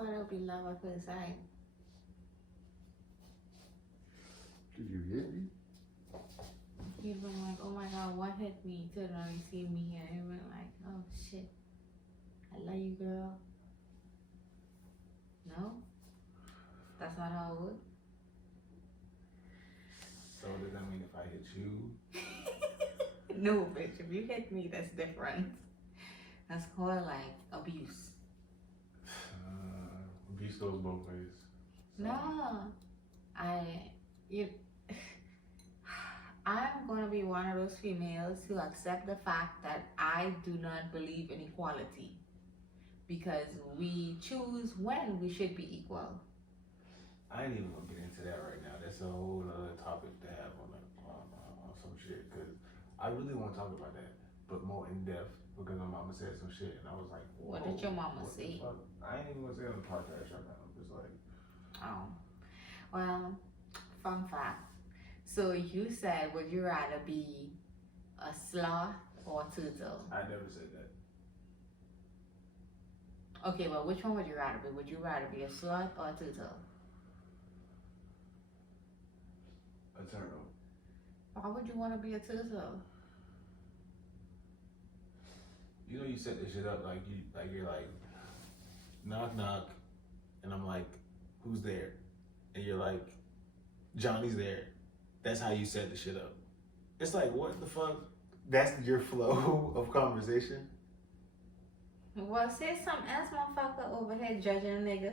thought it would be love at first sight. Did you hit me? You'd been like, oh my god, what hit me? Turn around, you see me here. And went like, oh shit. I love you, girl. No? That's not how it works? So does that mean if I hit you? No, bitch. If you hit me, that's different. That's called like abuse. Abuse goes both ways. So. No. I'm gonna be one of those females who accept the fact that I do not believe in equality. Because we choose when we should be equal. I ain't even gonna get into that right now. That's a whole other topic to have on some shit. Cause I really want to talk about that, but more in depth. Because my mama said some shit, and I was like, what did your mama what say? I ain't even gonna say it on the podcast right now. I'm just like, Oh, well, fun fact. So you said, would you rather be a sloth or a turtle? I never said that. Okay, well, which one would you rather be? Would you rather be a sloth or a turtle? A turtle. Why would you want to be a turtle? You know, you set this shit up like you're like, knock knock, and I'm like, who's there? And you're like, Johnny's there. That's how you set the shit up. It's like, what the fuck? That's your flow of conversation? Well, say something else, motherfucker, over here judging a nigga.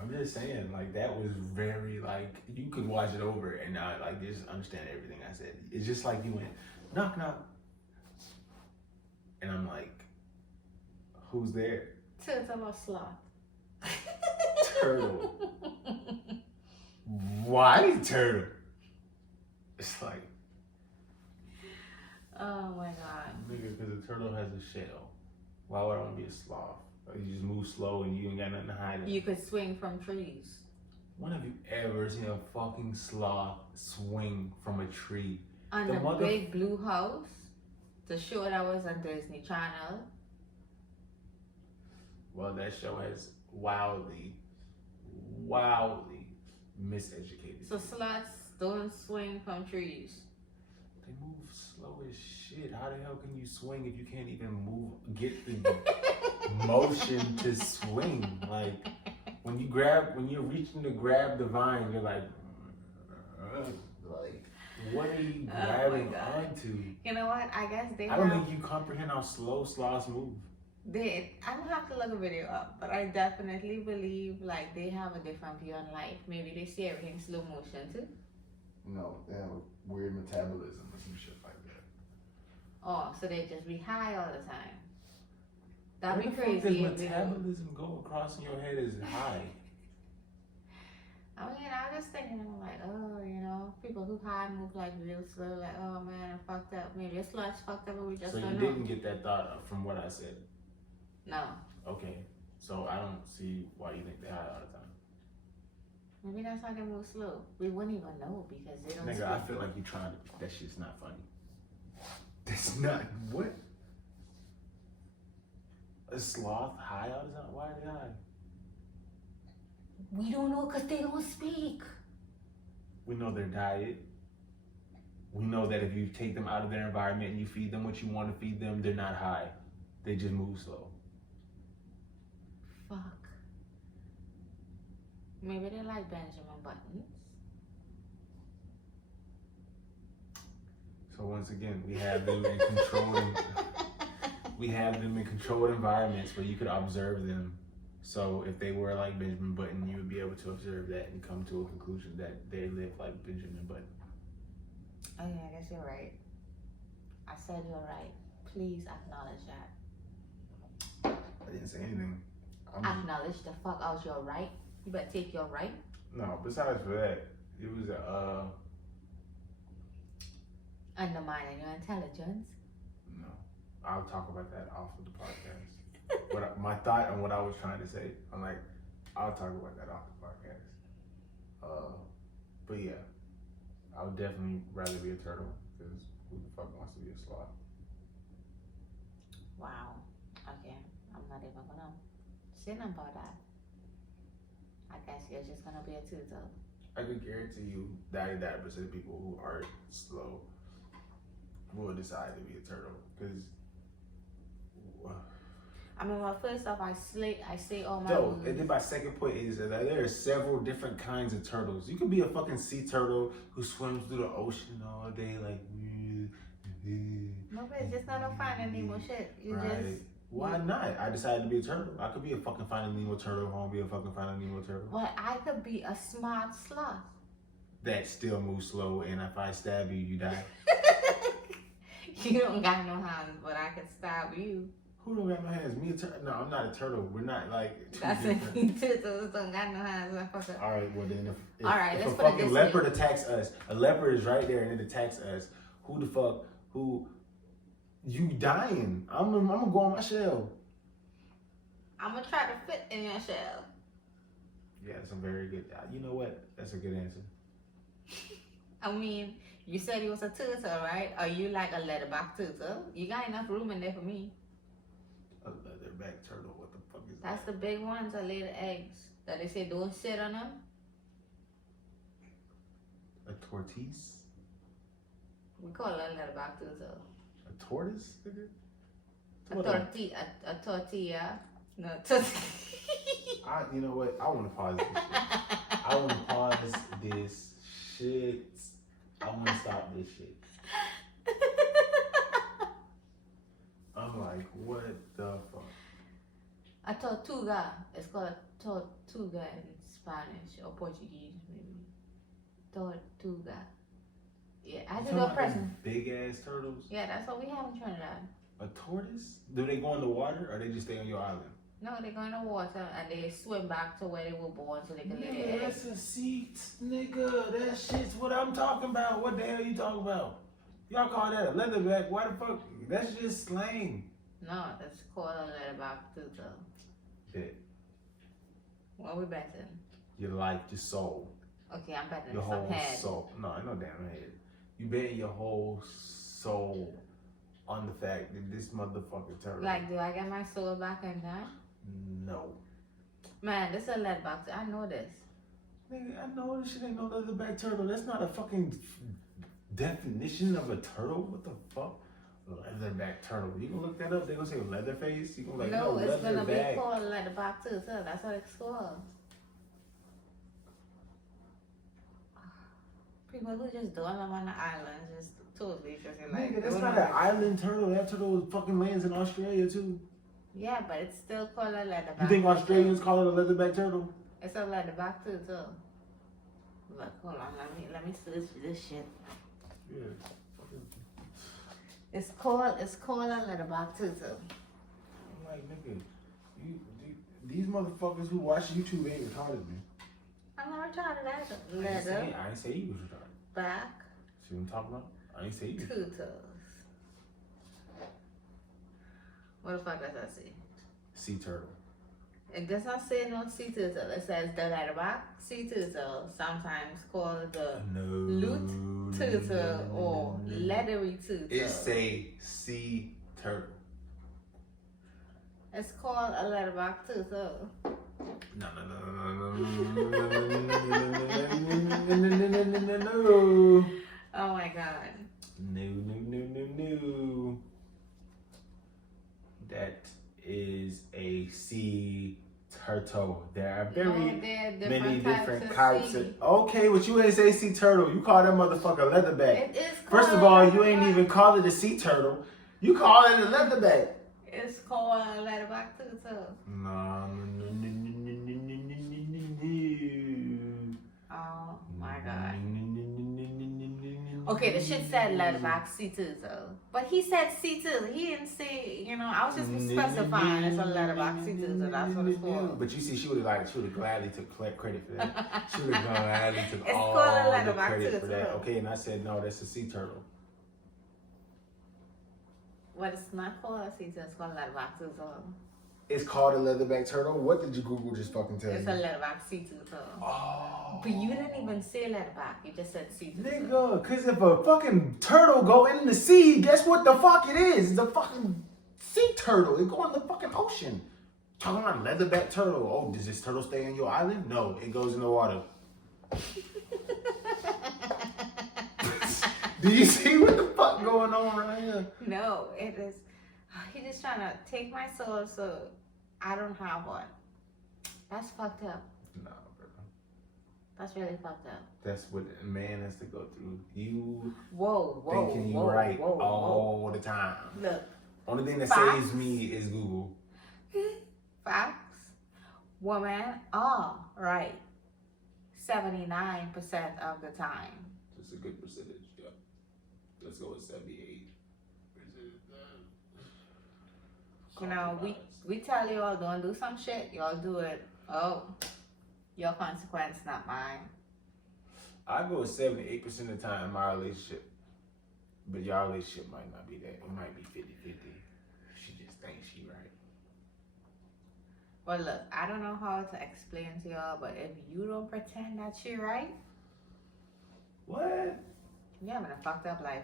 I'm just saying, like, that was very, like, you could watch it over and not, like, just understand everything I said. It's just like you went, knock knock. And I'm like, who's there? Turtle or sloth? Turtle. Why turtle? It's like, Oh my god. nigga, because a turtle has a shell. Why would I want to be a sloth? Like, you just move slow and you ain't got nothing to hide. You could swing from trees. When have you ever seen a fucking sloth swing from a tree? On the Big Blue House, the show that was on Disney Channel. Well, that show has wildly miseducated. So sloths don't swing from trees. They move slow as shit. How the hell can you swing if you can't even move, get the motion to swing? Like, when you're reaching to grab the vine, you're like, what are you grabbing onto? You know what? I guess I don't think you comprehend how slow sloths move. I don't have to look a video up, but I definitely believe like they have a different view on life. Maybe they see everything slow motion too. No, they have a weird metabolism or some shit like that. Oh, so they just be high all the time. That'd be Where the fuck crazy. does metabolism go across in your head as high? I mean, I was just thinking, I'm like, oh, you know, people who high move like real slow, like, oh man, I fucked up. Maybe this slot's fucked up, but we just So don't you know. didn't get that thought from what I said? No. Okay, so I don't see why you think they high all the time. Maybe that's why they move slow. We wouldn't even know because they don't. Nigga, I feel like you trying to. That shit's not funny. That's not what. A sloth high all the time? Why are they high? We don't know because they don't speak. We know their diet. We know that if you take them out of their environment and you feed them what you want to feed them, they're not high. They just move slow. Fuck. Maybe they like Benjamin Buttons. So once again, we have them in controlled environments where you could observe them. So if they were like Benjamin Button, you would be able to observe that and come to a conclusion that they live like Benjamin Button. Oh yeah, I guess you're right. I said you're right. Please acknowledge that. I didn't say anything. Acknowledge the fuck out your right. You better take your right. No, besides for that, it was Undermining your intelligence. no. I'll talk about that off of the podcast. My thought and what I was trying to say, I'm like, I'll talk about that off the podcast. But yeah, I would definitely rather be a turtle because who the fuck wants to be a sloth? Wow. Okay. I'm not even gonna say nothing about that. guess you're just gonna be a turtle. I could guarantee you 99% of people who aren't slow will decide to be a turtle. Because, I mean, well, first off, I say all my so, moves. and then my second point is that there are several different kinds of turtles. You could be a fucking sea turtle who swims through the ocean all day, like. No, but it's just not no Finding Nemo shit. You Right. just. Why not? I decided to be a turtle. I could be a fucking Finding Nemo turtle if I want to be a fucking Finding Nemo turtle. But I could be a smart sloth. That still moves slow, and if I stab you, you die. You don't got no hands, but I could stab you. Who don't got no hands? Me a turtle? No, I'm not a turtle. We're not like two That's different. it. Turtles don't got no hands. Motherfucker. All right, well then, if All right, if let's a put it fucking this leopard way. attacks us, a leopard is right there and it attacks us. Who the fuck? Who? You dying? I'm gonna go on my shell. I'm gonna try to fit in your shell. Yeah, that's a very good. You know what? That's a good answer. I mean, you said he was a turtle, right? Are you like a leatherback turtle? You got enough room in there for me. A leatherback turtle. What the fuck is That's that? the big ones that lay the eggs. That they say don't sit on them. A tortoise? We call it a leatherback turtle. A tortoise? Nigga? A What tortilla. A tortilla. No, tortilla. You know what? I want to pause this shit. I want to pause this shit. I want to stop this shit. I'm like, what the fuck? A tortuga. It's called a tortuga in Spanish or Portuguese, maybe. Tortuga. Yeah, I had to You do a talking about present. them big ass turtles? Yeah, that's what we have in Trinidad. A tortoise? Do they go in the water or they just stay on your island? No, they go in the water and they swim back to where they were born so they can lay their Nigga, eggs. that's a seat, nigga. That shit's what I'm talking about. What the hell you talking about? Y'all call that a leatherback? Why the fuck? That's just slang. No, that's called a leatherback turtle. Shit. What we betting? Your life, your soul, Okay, I'm betting your some whole head. soul. No, I know damn head. You bet your whole soul on the fact that this motherfucking turtle. Like, do I get my soul back in time? No. Man, this is a leatherback. I know this. Nigga, I know this shit ain't no leatherback turtle. That's not a fucking definition of a turtle. What the fuck? Leatherback turtle. You can look that up. They gonna say leatherface. You gonna like No, it's gonna be leatherback. called leatherback turtle. That's what it's called. People who just don't live on the island just totally just like. Nigga, that's don't not know. an island turtle. That turtle fucking lands in Australia too. Yeah, but it's still called a leatherback. You think turtle. Australians call it a leatherback turtle? It's a leatherback turtle. Look, hold on. Let me search this shit. Yeah. It's called a leatherback turtle. I'm like, nigga, these motherfuckers who watch YouTube ain't retarded, man. I'm not retarded either. I ain't Leatherback say you was retarded. See what I'm talking about? I ain't say you. turtles. What the fuck does that say? Sea turtle. It does not say no sea turtle. It says the leatherback sea turtle, sometimes called the No. lute turtle or leathery turtle. It say sea turtle. It's called a leatherback turtle. No. No. Oh my god. No. That is a sea turtle. There are very many different types of. Okay, but you ain't say sea turtle. You call that motherfucker leatherback. It is First of all, you ain't even call it a sea turtle. You call it a leatherback. It's called a leatherback turtle. No. Oh my god. Okay, the shit said leatherback sea turtle. But he said sea turtle. He didn't say, I was just specifying it's a leatherback sea turtle. That's what it's called. But you see, she would have gladly took credit for that. She would have gladly took It's all called a the leatherback credit for that. turtle. Okay, and I said, no, that's a sea turtle. But it's not called a sea turtle. It's called a leatherback turtle. It's called a leatherback turtle? What did you Google just fucking tell It's you? a leatherback sea turtle. Oh. But you didn't even say leatherback. You just said sea turtle. Nigga, cause if a fucking turtle go in the sea, guess what the fuck it is? It's a fucking sea turtle. It go in the fucking ocean. Talking about leatherback turtle. Oh, does this turtle stay on your island? No, it goes in the water. Do you see what the fuck going on right here? No, it is. He's just trying to take my soul so I don't have one. That's fucked up. Nah, bro. That's really fucked up. That's what a man has to go through. You Whoa, thinking you right all the time. Look, Only thing that Facts. saves me is Google. facts. Women are right 79% of the time. That's a good percentage. Yeah. Let's go with 78%. You know, we tell you all don't do some shit, y'all do it. Oh, your consequence, not mine. I go with 78% of the time in my relationship. But y'all relationship might not be that. It might be 50-50. She just thinks she right. Well, look, I don't know how to explain to y'all, but if you don't pretend that you're right, What? you're having a fucked up life.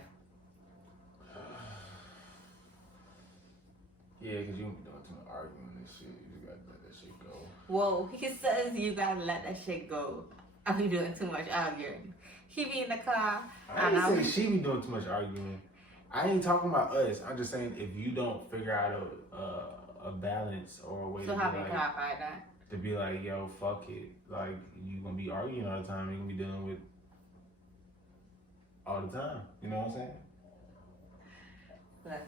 Yeah, because you don't be doing too much arguing and shit. You just gotta let that shit go. Whoa, he says you gotta let that shit go. I'm doing too much arguing. He be in the car. I didn't say she be doing too much arguing. I ain't talking about us. I'm just saying if you don't figure out a balance or a way So to how be we like, clarify that? to be like, yo, fuck it. Like, you gonna be arguing all the time. You gonna be dealing with all the time. You know what I'm saying? Look,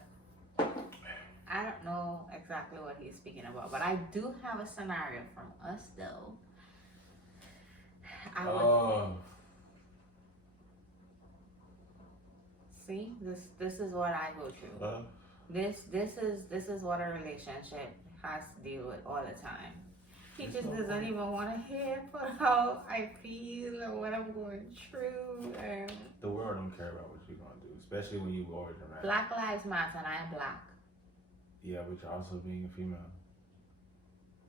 I don't know exactly what he's speaking about, but I do have a scenario from us though. I would see this is what I go through. This is what a relationship has to deal with all the time. He just doesn't even want to hear for how I feel or what I'm going through. The world don't care about what you're gonna do, especially when you go dramatic. Black Lives Matter, and I am black. Yeah, but you're also being a female.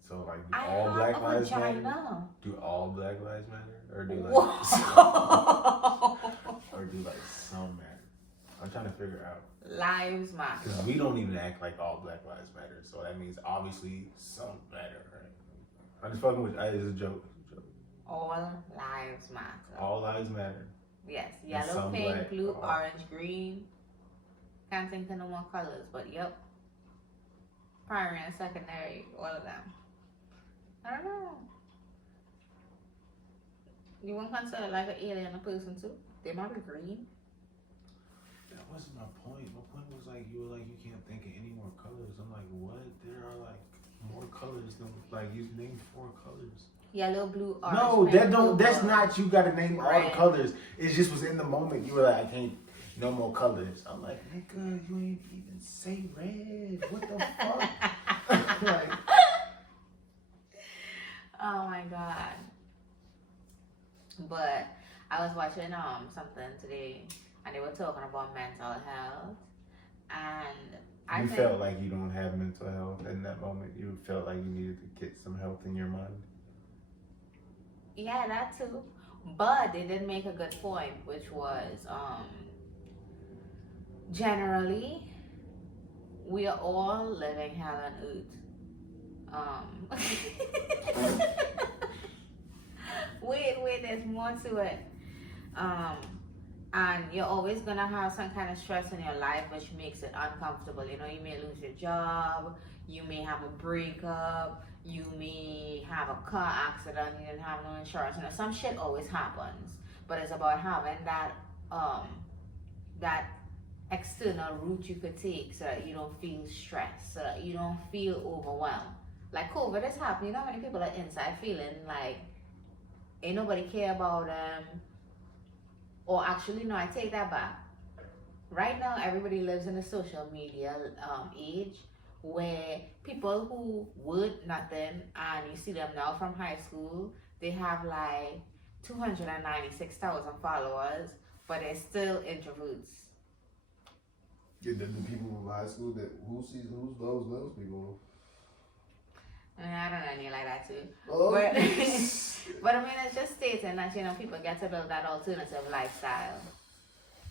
So like, do I all have Black a Lives matter? vagina. Do all Black Lives matter, or do like, Whoa. or do like some matter? I'm trying to figure out. Lives matter. Because we don't even act like all Black Lives matter, so that means obviously some matter, right? I'm just fucking with. It's a joke. All lives matter. All lives matter. Yes, And yellow, some pink, black, blue, all. orange, green. Can't think of no more colors, but yep. Primary and secondary, all of them. I don't know. You won't consider like an alien a person too? They might be green. That wasn't my point. My point was like, you were like, you can't think of any more colors. I'm like, what? There are like more colors than, like, you named 4 colors. Yellow, blue, orange. No, pink, that don't. blue, That's orange. not. You gotta name all the Red. colors. It just was in the moment. You were like, I can't. No more colors. I'm like, nigga, you ain't even say red. What the fuck? Like, Oh my god. But I was watching something today and they were talking about mental health, and I you think felt like you don't have mental health in that moment. You felt like you needed to get some health in your mind. yeah, that too. But they did make a good point, which was generally we are all living hell on earth. Wait, there's more to it. And you're always gonna have some kind of stress in your life which makes it uncomfortable. You know, you may lose your job, you may have a breakup, you may have a car accident, you didn't have no insurance. You know, some shit always happens. But it's about having that that external route you could take so that you don't feel stressed, so that you don't feel overwhelmed. Like COVID is happening, you know how many people are inside feeling like ain't nobody care about them. Or actually, no, I take that back. Right now, everybody lives in a social media age where people who would nothing, and you see them now from high school, they have like 296,000 followers, but they're still introverts. Yeah, the people from high school that who's those people? I don't know any like that too. Oh. But, but I mean, it's just stating that, you know, people get to build that alternative lifestyle.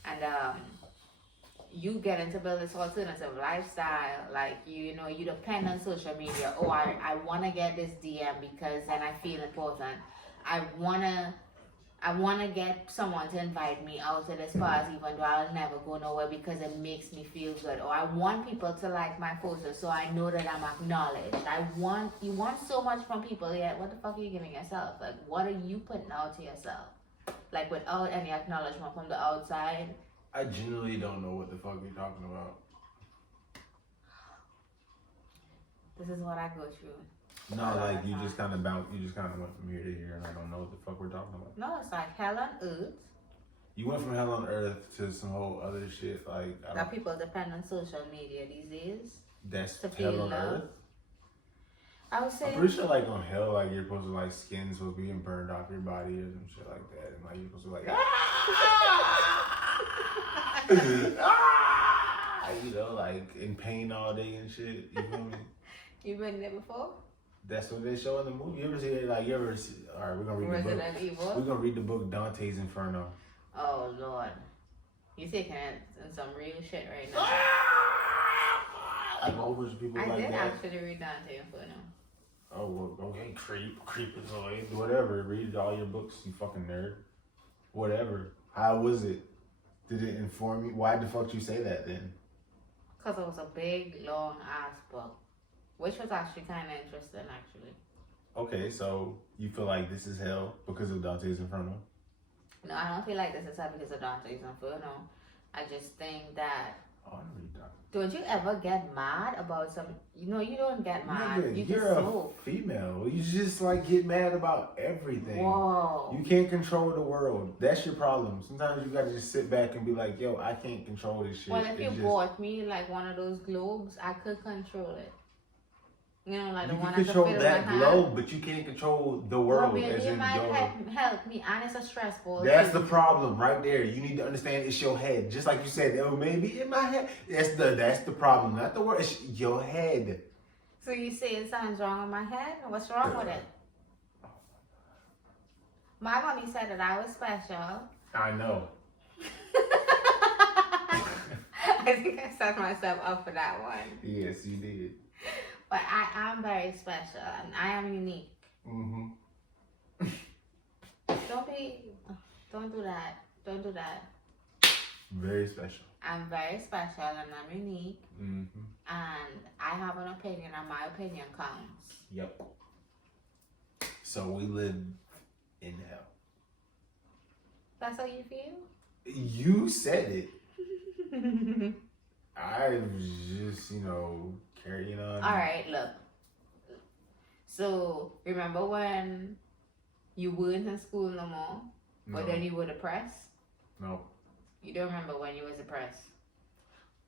And you get into build this alternative lifestyle, like you know, you depend on social media. Oh, I wanna get this DM because then I feel important. I wanna get someone to invite me out to this party even though I'll never go nowhere because it makes me feel good. Or I want people to like my photos so I know that I'm acknowledged. You want so much from people, yet what the fuck are you giving yourself? Like what are you putting out to yourself? Like without any acknowledgement from the outside. I genuinely don't know what the fuck you're talking about. This is what I go through. No, like you just kind of went from here to here, and I don't know what the fuck we're talking about. No, it's like hell on earth. You went from hell on earth to some whole other shit, like That people depend on social media these days. That's to feel hell on love. earth. I would say I'm pretty sure, like on hell, like you're supposed to like skin's supposed to be burned off your body or some shit like that, and like you're supposed to be like you know, like in pain all day and shit. You feel me? You been there before? That's what they show in the movie. You ever see it? Like, all right, we're gonna read the book. Resident Evil. We're gonna read the book Dante's Inferno. Oh Lord, you taking it in some real shit right now. Like a whole bunch of people I like did that. actually read Dante Inferno. Oh, well, okay, creepazoid, whatever. Read all your books, you fucking nerd. Whatever. How was it? Did it inform you? Why the fuck you say that then? Cause it was a big, long ass book, which was actually kind of interesting, actually. Okay, so you feel like this is hell because of Dante's Inferno? No, I don't feel like this is hell because of Dante's Inferno. I just think that. Oh, I don't read that. Don't you ever get mad about some? You know, you don't get mad. Nigga, You you're just a smoke. female. You just like get mad about everything. Whoa. You can't control the world. That's your problem. Sometimes you gotta just sit back and be like, yo, I can't control this shit. Well, if you It's just- bought me like one of those globes, I could control it. You know, like the you one can I could control fit in that my hand. globe, but you can't control the world. Well, as maybe it in might your... help me, and it's a stress ball. That's too. the problem right there. You need to understand it's your head. Just like you said, oh, maybe in my head. That's the problem, not the word. It's your head. So you say something's wrong with my head? What's wrong with it? My mommy said that I was special. I know. I think I set myself up for that one. Yes, you did. But I am very special and I am unique. Mm-hmm. Don't do that. Don't do that. Very special. I'm very special and I'm unique. Mm-hmm. And I have an opinion and my opinion counts. Yep. So we live in hell. That's how you feel? You said it. I was just, carrying on. Alright, look. So, remember when you weren't in school no more? But then you were depressed? No. You don't remember when you was depressed?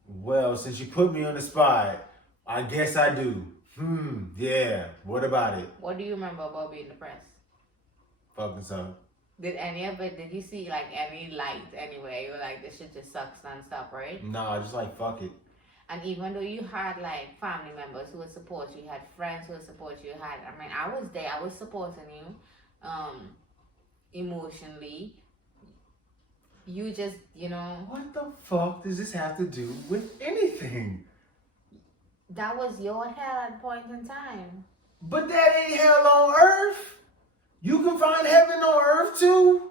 Well, since you put me on the spot, I guess I do. Yeah. What about it? What do you remember about being depressed? Fucking so. Did you see like any light anywhere? You were like, this shit just sucks non-stop, right? No, I just like fuck it. And even though you had like family members who would support you, you had friends who would support you, I was there, I was supporting you, emotionally. You just, What the fuck does this have to do with anything? that was your hell at point in time. But that ain't hell on earth. You can find heaven on earth too.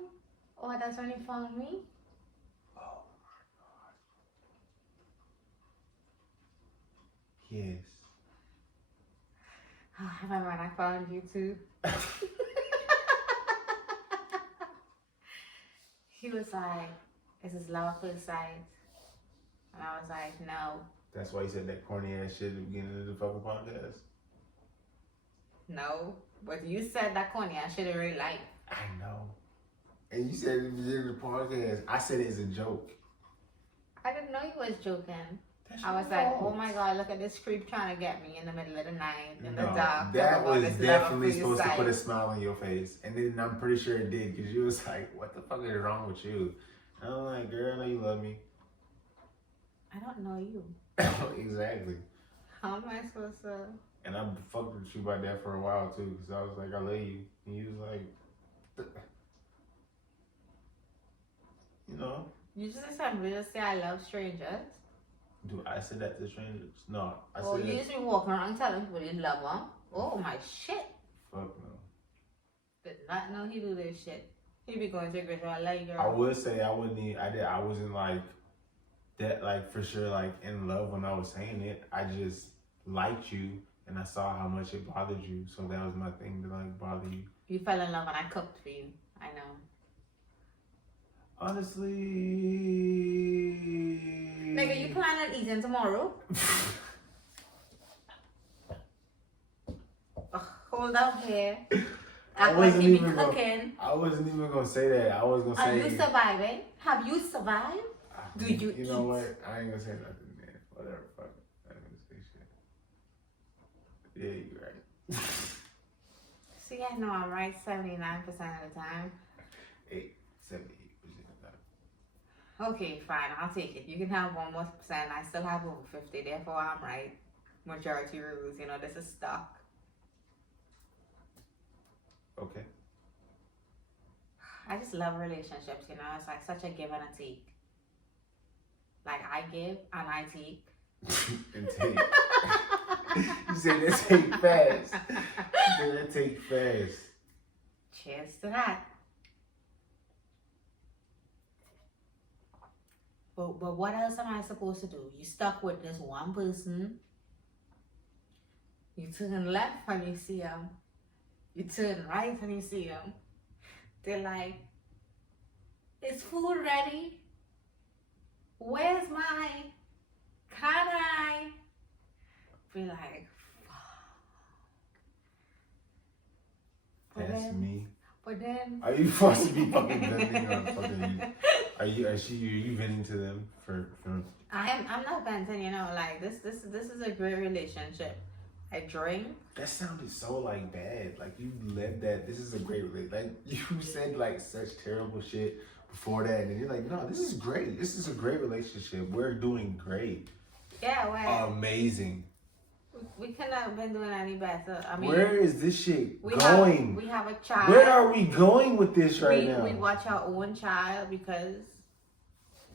Oh, that's when you found me? Oh my god. Yes. Oh, I remember when I found you too. He was like, is this love at first sight? And I was like, no. That's why you said that corny ass shit at the beginning of the fucking podcast. No. But you said that corny, I should have really liked. I know. And you said it at the beginning of the podcast. I said it as a joke. I didn't know you was joking. That's I was your like, fault. oh my god, look at this creep trying to get me in the middle of the night, in the No, dark. that talk about was this definitely love at supposed first to put a sight. smile on your face. And then I'm pretty sure it did because you was like, what the fuck is wrong with you? And I'm like, girl, I know you love me. I don't know you. Exactly. How am I supposed to? And I fucked with you about that for a while too because I was like, I love you. And you was like, You just simply just say I love strangers. Do I say that to strangers? No, I Oh, say you that. used to be walking around telling people you love them. Oh my shit. Fuck no. Did not know he do this shit. He be going to a girl, I like you, I girl. would say I wouldn't. I wasn't like that. Like for sure, like in love when I was saying it. I just liked you, and I saw how much it bothered you. So that was my thing to like bother you. You fell in love when I cooked for you. I know. Honestly, Nigga, you plan on eating tomorrow? Hold up here. I Act like wasn't you be even cooking. I wasn't even gonna say that. I was gonna Are say. you surviving? Have you survived? Do you You know eat? what? I ain't gonna say nothing, man. Whatever. Fuck. I ain't gonna say shit. Yeah, you're right. See, I know I'm right 79% of the time. 78%. Okay, fine, I'll take it. You can have 1 more percent. I still have over 50, therefore I'm right. Majority rules, you know, this is stock. Okay. I just love relationships, you know, it's like such a give and a take. Like I give and I take. And take. You said that take fast. You said that take fast. Cheers to that. But what else am I supposed to do? You stuck with this one person. You turn left and you see them. You turn right and you see them. They're like, is food ready? Where's mine? Can I? Be like, fuck. That's me. But then. Are you supposed to be fucking venting on fucking you? Are you venting to them for I'm not venting, you know, like this is a great relationship. I drink. That sounded so like bad. Like you led that. This is a great relationship. Like you said like such terrible shit before that, and then you're like, no, this is great. This is a great relationship. We're doing great. Yeah, well, Amazing. we couldn't have been doing any better. I mean, Where is this shit we going? we have a child. Where are we going with this right now? We watch our own child because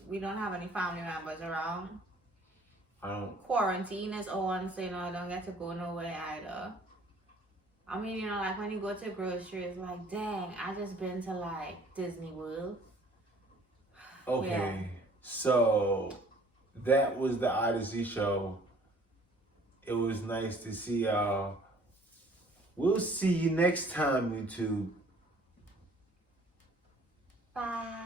we don't have any family members around. I don't. Quarantine is on, so you know, I don't get to go nowhere either. I mean, you know, like when you go to groceries, like, dang, I just been to like Disney World. Okay, Yeah. So that was the Odyssey show. It was nice to see y'all. We'll see you next time, YouTube. Bye.